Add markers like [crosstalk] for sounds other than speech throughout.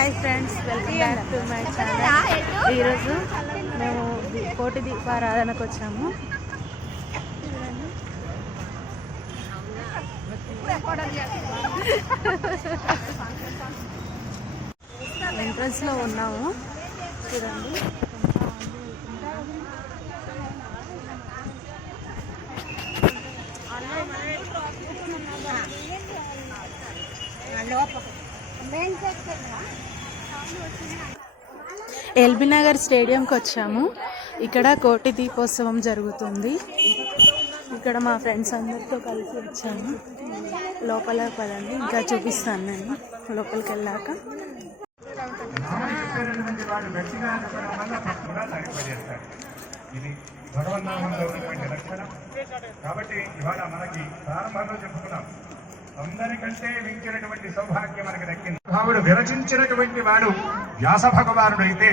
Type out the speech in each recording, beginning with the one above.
Hi friends welcome back to my channel ఈరోజు మేము కోటి దీపారాధనకు వచ్చాము. ఎంట్రన్స్లో ఉన్నాము. చూడండి. ఎల్బీ నగర్ స్టేడియంకి వచ్చాము. ఇక్కడ కోటి దీపోత్సవం జరుగుతుంది. ఇక్కడ మా ఫ్రెండ్స్ అందరితో కలిసి వచ్చాము. లోపల పదండి ఇంకా చూపిస్తాను నేను. లోపలికి వెళ్ళాక. ఇది భగవన్నామంలో ఉన్నటువంటి లక్షణం. కాబట్టి ఇవాళ మనకి ప్రారంభంలో చెప్పుకున్నాం. అందరికంటే మించినటువంటి సౌభాగ్యం మనకు దక్కింది. భావుడు విరచించినటువంటి వాడు వ్యాస భగవానుడు అయితే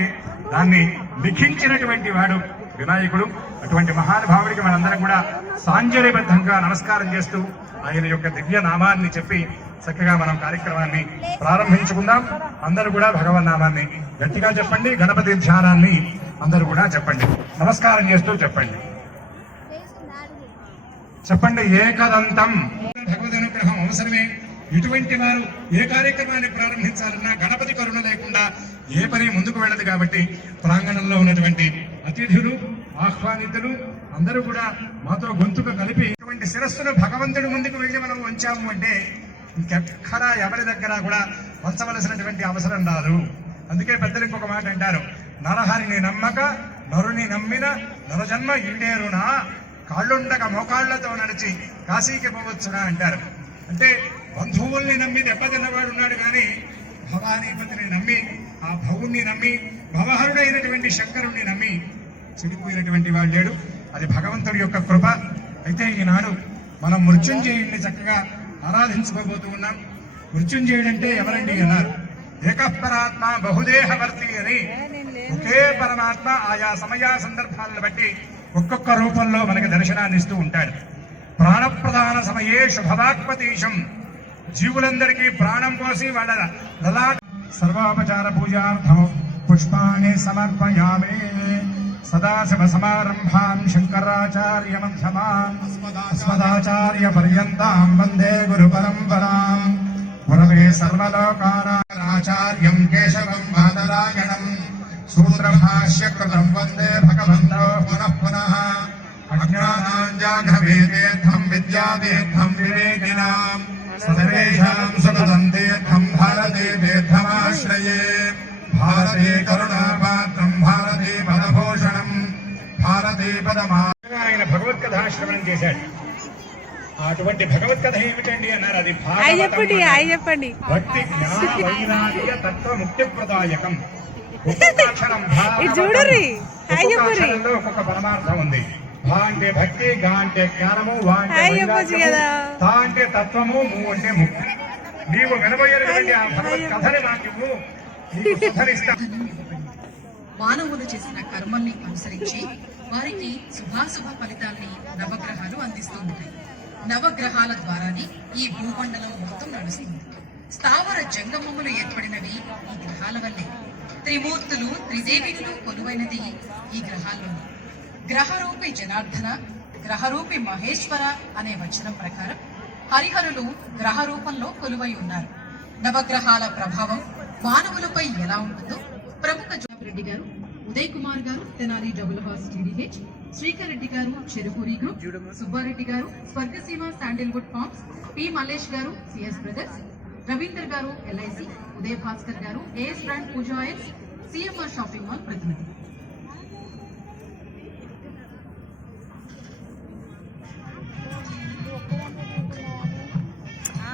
దాన్ని లిఖించినటువంటి వాడు వినాయకుడు. అటువంటి మహానుభావుడికి మనందరం కూడా సాంజలిబద్ధంగా నమస్కారం చేస్తూ ఆయన యొక్క దివ్య నామాన్ని చెప్పి చక్కగా మనం కార్యక్రమాన్ని ప్రారంభించుకుందాం. అందరూ కూడా భగవన్ నామాన్ని గట్టిగా చెప్పండి గణపతి ధ్యానాన్ని అందరూ కూడా చెప్పండి. నమస్కారం చేస్తూ చెప్పండి. చెప్పండి ఏకదంతం. అవసరమే. ఇటువంటి వారు ఏ కార్యక్రమాన్ని ప్రారంభించాలన్నా గణపతి కరుణ లేకుండా ఏ పని ముందుకు వెళ్ళదు కాబట్టి ప్రాంగణంలో ఉన్నటువంటి అతిథులు ఆహ్వానితులు అందరూ కూడా మాతో గొంతుక కలిపి ఇటువంటి శిరస్సును భగవంతుడి ముందుకు వెళ్ళి మనం వంచాము అంటే ఇంకెక్కడ ఎవరి దగ్గర కూడా వంచవలసినటువంటి అవసరం రాదు. అందుకే పెద్దలు ఇంకొక మాట అంటారు నరహరిని నమ్మక నరుని నమ్మిన నరజన్మ ఈడేరునా? కాళ్ళుండక మోకాళ్ళతో నడిచి కాశీకి పోవచ్చునా? అంటారు. అంటే బంధువుల్ని నమ్మి దెబ్బతిన్నవాడు ఉన్నాడు కానీ భవానీపతిని నమ్మి ఆ భవుణ్ణి నమ్మి భవహరుడైనటువంటి శంకరుణ్ణి నమ్మి చెడిపోయినటువంటి వాడు లేడు. అది భగవంతుడి యొక్క కృప. అయితే ఈనాడు మనం మృత్యుంజయుడిని చక్కగా ఆరాధించుకోబోతూ ఉన్నాం. మృత్యుంజయుడు అంటే ఎవరండి అన్నారు. ఏకపరాత్మ బహుదేహవర్తి అని ఒకే పరమాత్మ ఆయా సమయ సందర్భాలను బట్టి ఒక్కొక్క రూపంలో మనకి దర్శనాన్ని ఇస్తూ ఉంటాడు. ప్రాణప్రధాన సమయే శుభవాక్పతీశం జీవులందరికీ ప్రాణం పోసి వాళ్ళ లలాట సర్వాపచార పూజార్థం పుష్పాణి సమర్పయామి సదాశివ సమారంభాం శంకరాచార్య మధ్యమాం అస్మదాచార్య పర్యంతాం వందే గురు పరంపరాం గురవే సర్వలోకానాచార్యం కేశవం బాదరాయణం సూత్రభాష్యకృతం వందే భగవంతో పునః పునః అజ్ఞానాంజాఘవేదేర్థం విద్యాదేర్థం వివేకినాం సర్వేషాం సతతం తీర్థం భారతే తీర్థమాశ్రయే భారతే కరుణాపాత్రం భారతే పదభూషణం భారతే పదమా ఆయన భగవత్కథాశ్రవణం చేశాడు. అటువంటి భగవత్కథ ఏమిటండి అన్నారు? అది చెప్పండి భాగవతం భక్తి జ్ఞాన వైరాగ్య తత్వ ముక్తి ప్రదాయకం. [laughs] భాగవతం. ఒక్కొక్క పరమార్థం ఉంది. భా అంటే భక్తి గా అంటే జ్ఞానము వా అంటే. తా అంటే తత్వము ము అంటే ముక్తి. నీవు వినబోయేటువంటి ఆ భగవత్ కథని నీకు మానవులు చేసిన కర్మల్ని అనుసరించి వారికి శుభాశుభ ఫలితాల్ని నవగ్రహాలు అందిస్తూ ఉంటాయి నవగ్రహాల ద్వారానే ఈ భూమండలం మొత్తం నడుస్తుంది. స్థావర జంగమములు ఏర్పడినవి ఈ గ్రహాల వల్లే. త్రిమూర్తులు త్రిదేవిలు కొలువైనది ఈ గ్రహాల్లోనే. గ్రహరూపి జనార్దన గ్రహరూపి మహేశ్వర అనే వచనం ప్రకారం హరిహరులు గ్రహ రూపంలో కొలువై ఉన్నారు. నవగ్రహాల ప్రభావం మానవులపై ఎలా ఉంటుందో ప్రముఖ రెడ్డి గారు ఉదయ్ కుమార్ గారు Tenali double horse TDH Srikar Reddy గారు చెరుకూరి గ్రూప్ సుబ్బారెడ్డి గారు Swargaseema sandalwood farms P Mallesh గారు సిఎస్ బ్రదర్స్ రవీందర్ గారు ఎల్ఐసి ఉదయ్ భాస్కర్ గారు AS brand Pooja oils CMR shopping mall ప్రతినిధి.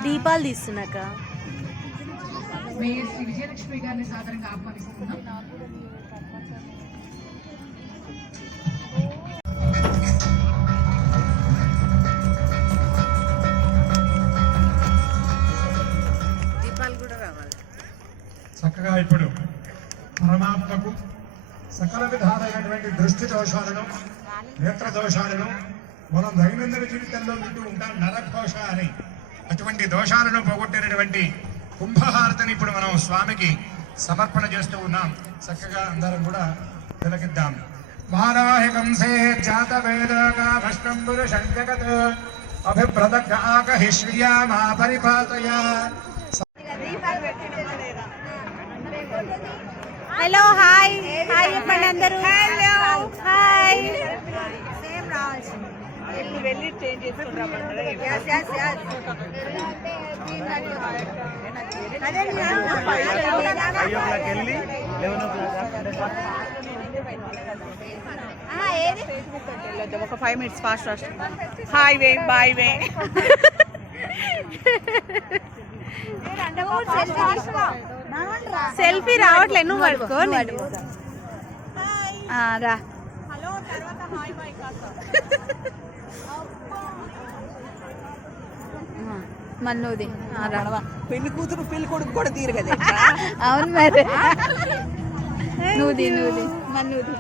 దీపాలు తీస్తున్నాక. మేయర్ శ్రీ విజయలక్ష్మి గారిని సాదరంగా ఆహ్వానిస్తున్నాం. దీపాలు కూడా రావాలి. చక్కగా ఇప్పుడు పరమాత్మకు సకల విధాలైనటువంటి దృష్టి దోషాలను నేత్ర దోషాలను మనం దైనందిన జీవితంలో వింటూ ఉంటాం. నరఘోష అని. అటువంటి దోషాలను పోగొట్టినటువంటి కుంభహారతిని ఇప్పుడు మనం స్వామికి సమర్పణ చేస్తూ ఉన్నాం. చక్కగా అందరం కూడా తిలకిద్దాం. వారాహికంసే జాత వేదగా భస్కంబురు శంకగత్ అభిప్రదగ్గాకహిష్యా మా పరిపాతయ హలో హాయ్. హాయ్ చెప్పండి అందరూ. హలో. హాయ్. సేమ్ రావాల్సింది. వెళ్ళి వెళ్ళి చేంజ్ చేసుకుంటాం ఒక five minutes fast fast hi way bye way selfie రావట్లే. నువ్వు పడుకో. నేను ఆ, రా. ఆ, మన్నూది ఆ, రా. పెళ్ళి కూతురు పెళ్ళి కొడుకు కూడా తీరు కదా అవును మరి. నూది నూది మన్నూది.